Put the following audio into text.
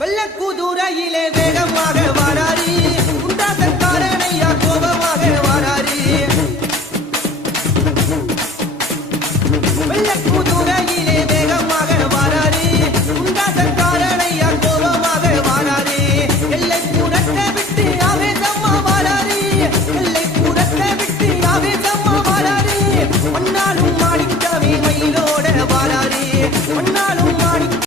வெள்ளக்குதிரையிலே வேகமாக வாராரி குண்டாசக்காரனையா கோபமாக வாராரி வெள்ளக்குதிரையிலே வேகமாக வாராரி குண்டாசக்காரனையா கோபமாக வாராரி எல்லை புறத்தை விட்டு ஆவேசமா வாராரி எல்லை புறத்தை விட்டு ஆவேசமா வாராரி மண்ணாலும் மாணிக்கவே மயிலோட வாராரி மண்ணாலும் மாணிக்க